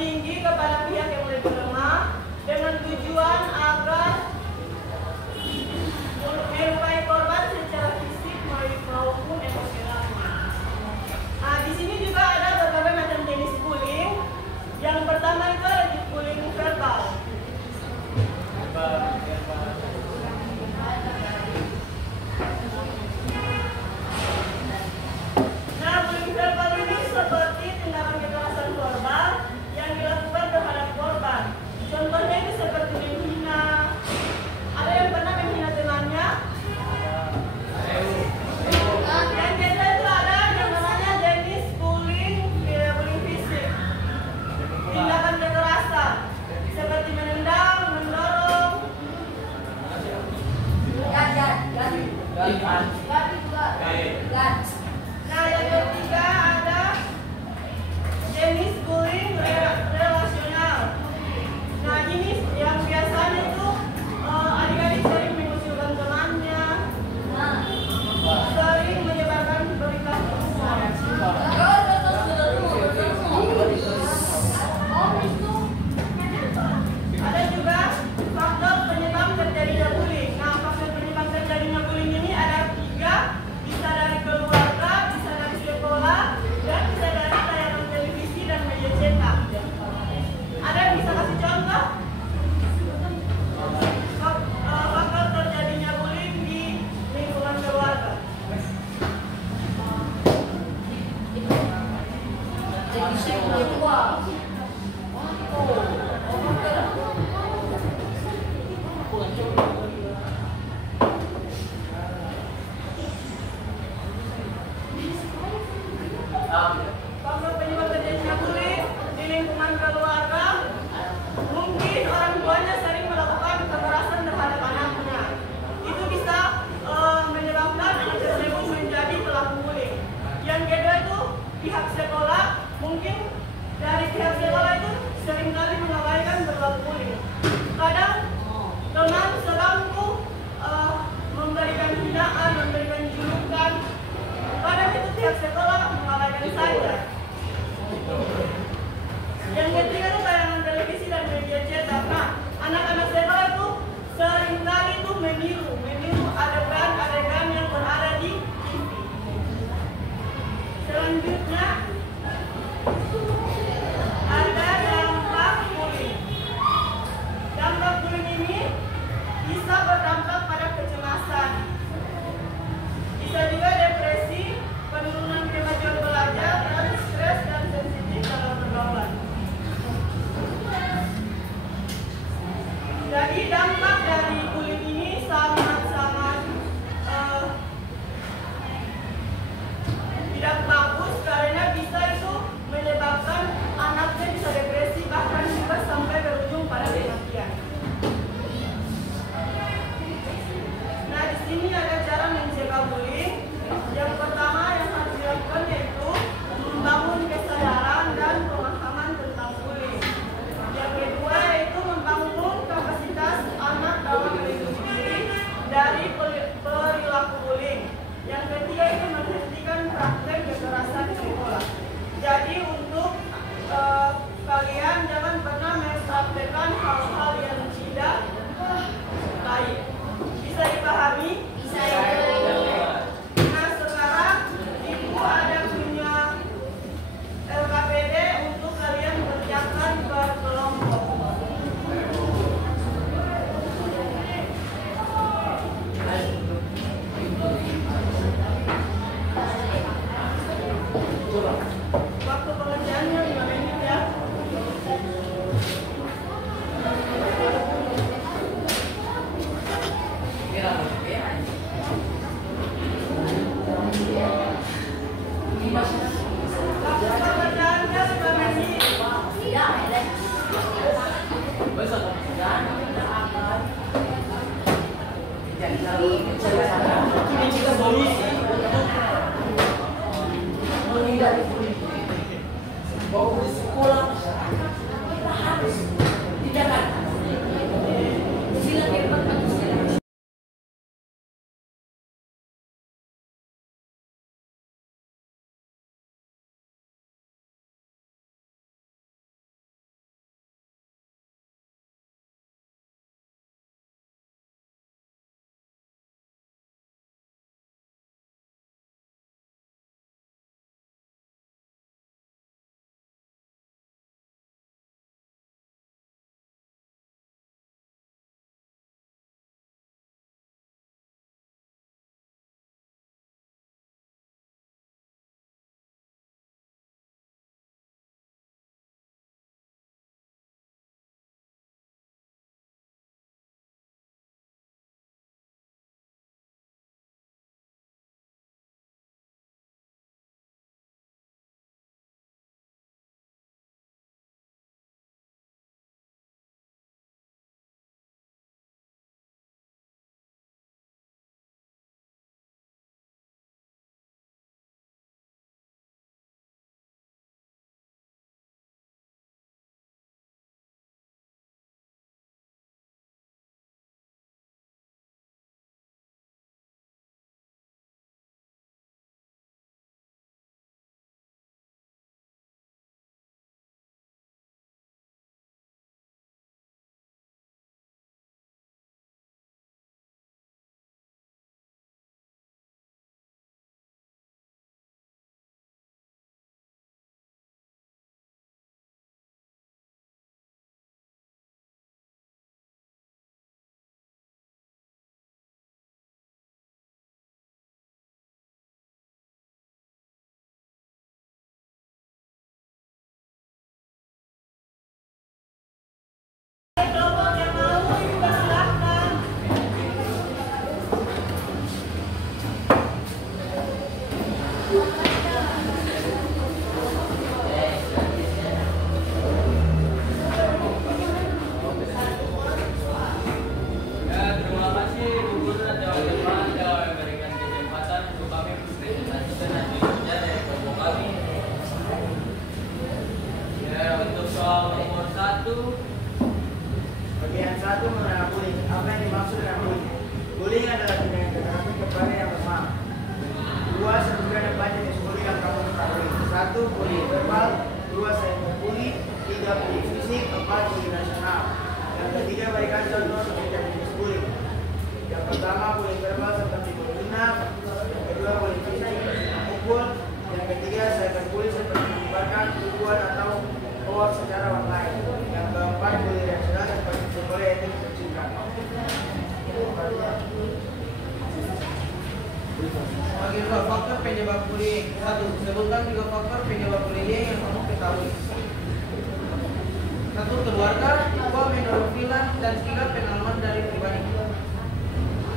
tinggi kepada pihak yang lebih lemah dengan tujuan agar melukai korban secara fisik maupun emosional. Nah, di sini juga ada berbagai macam jenis bullying. Yang pertama itu ada bullying verbal. Nah, bullying verbal ini seperti tindakan kekerasan verbal yang dilakukan terhadap korban Satu, mengenai bullying. Apa yang dimaksud dengan bullying? Bullying adalah tindakan kekerasan kepada yang lemah. Dua, sebutkan yang banyak jenis bullying yang kamu ketahui. Satu, bullying verbal. Dua, cyberbullying. Tiga, bullying fisik. Empat, bullying nasional. Yang ketiga, berikan contoh sekitar jenis bullying. Yang pertama, bullying verbal seperti menghina. Yang kedua, bullying fisik seperti memukul. Yang ketiga, cyberbullying seperti menyebarkan tuduhan atau hoax secara online. Yang keempat, bullying nasional seperti bullying tercipta. Bagi dua faktor penyebab bullying. Satu, sebutkan 3 faktor penyebab bullying yang kamu ketahui. Satu, keluarga. Dua, menurut Villa. Dan tiga, pengalaman dari pribadi.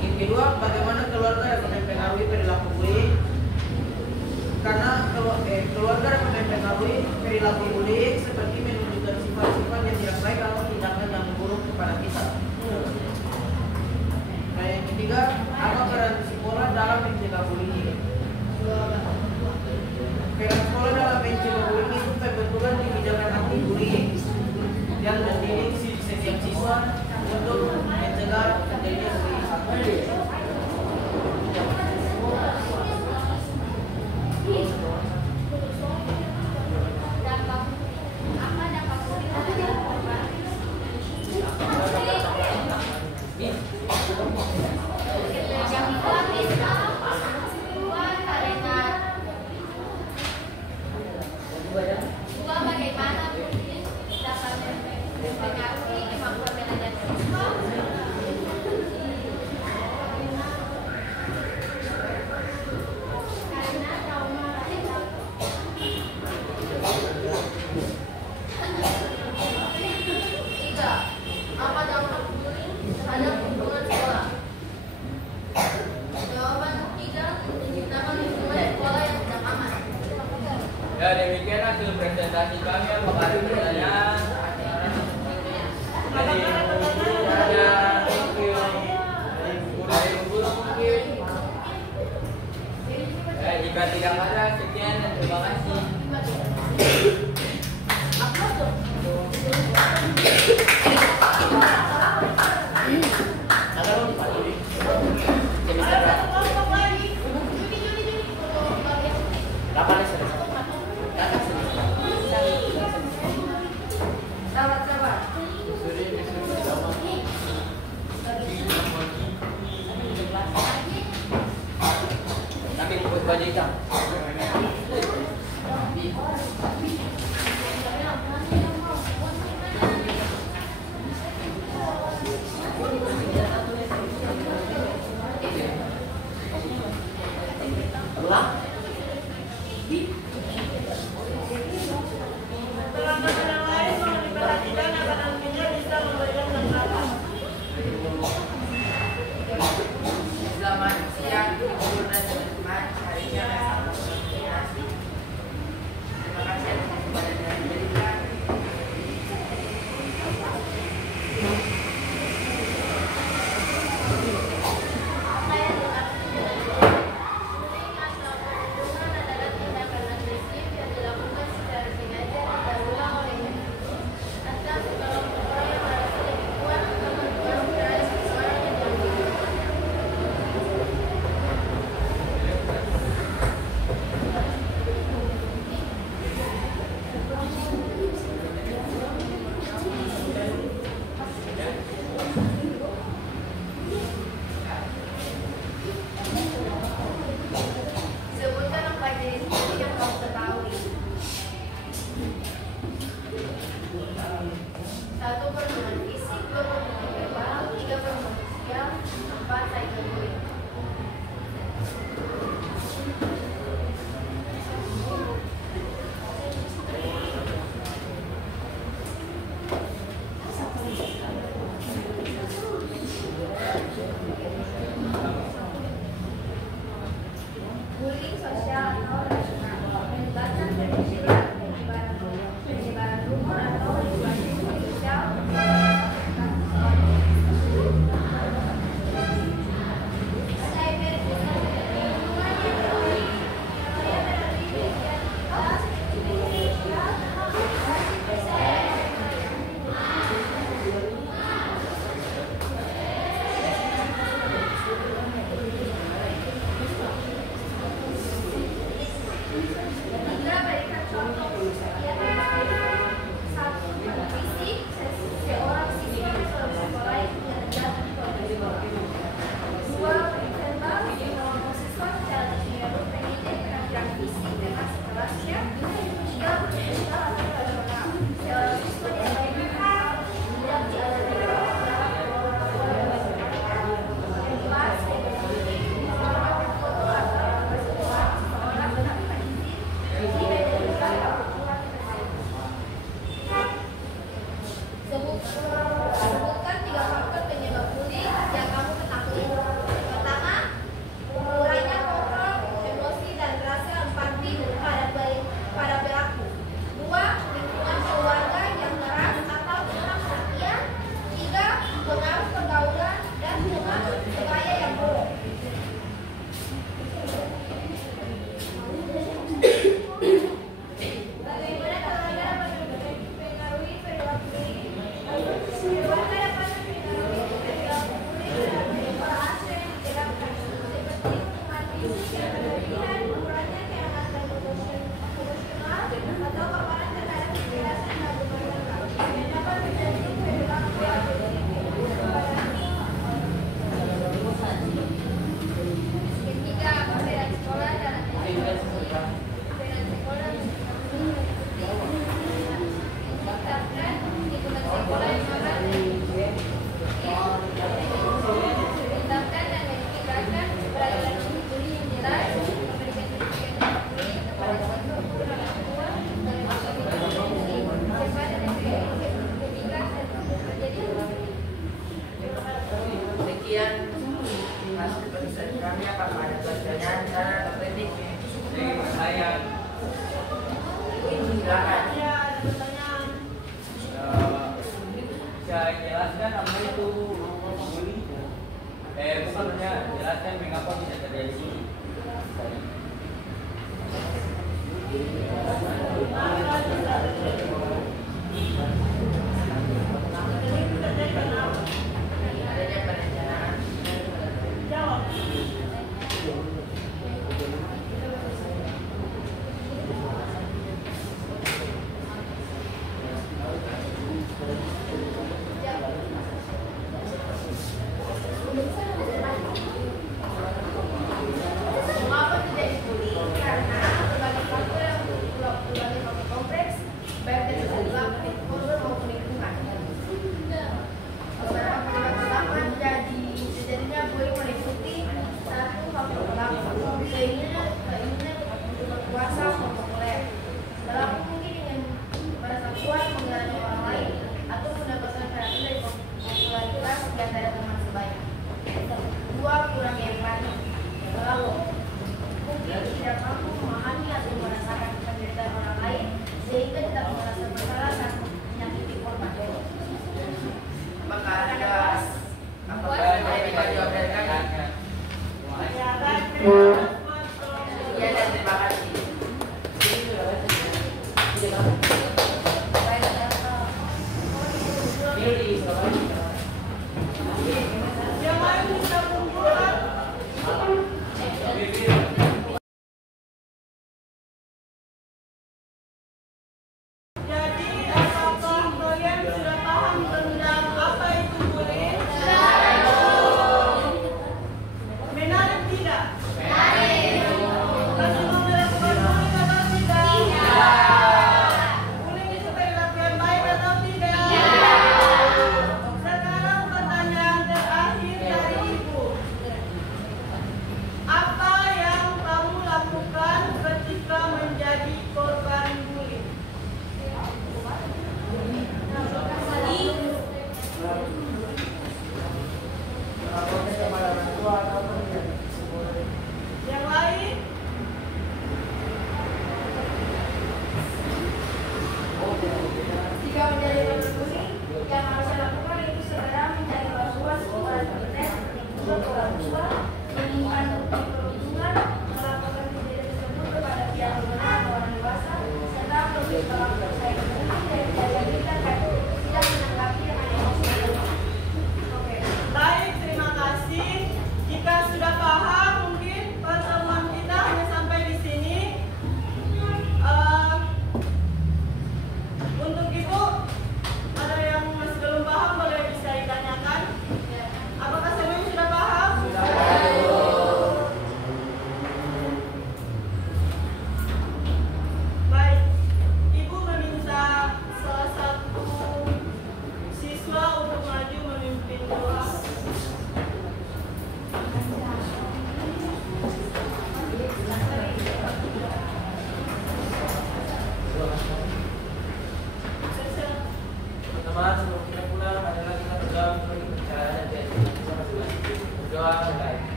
Yang kedua, bagaimana keluarga dapat mempengaruhi perilaku bullying? Karena keluarga dapat mempengaruhi perilaku bullying seperti menunjukkan sifat-sifat yang tidak baik atau tindakan yang buruk kepada kita. Dan yang ketiga, apa peran sekolah dalam mencegah bullying? Peran sekolah dalam mencegah bullying itu kebetulan kebijakan anti bullying yang mendidik setiap siswa untuk mencegah terjadinya bullying. Ya, demikian hasil presentasi kami. Apakah ada pertanyaan? Dari guru ada, thank you. Dari guru mungkin. Ya, jika tidak ada, sekian dan terima kasih. Ada kelompok lagi. Kemudian hasil penelitian kami akan ada pertanyaan cara teknik Jadi saya silakan. Ya, ada pertanyaan. saya jelaskan apa itu bully. Bukannya jelaskan mengapa bisa terjadi bully. Maka bisa